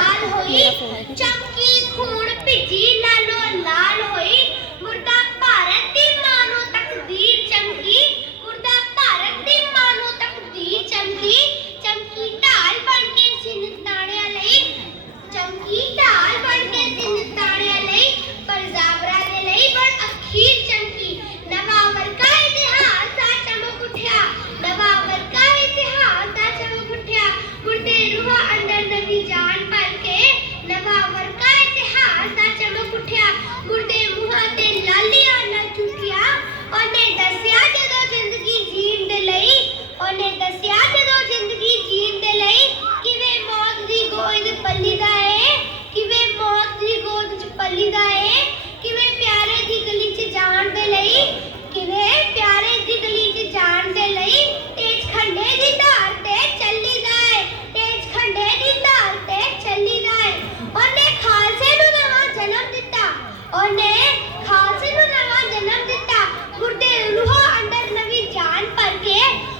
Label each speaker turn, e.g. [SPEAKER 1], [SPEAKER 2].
[SPEAKER 1] লাল হয়ে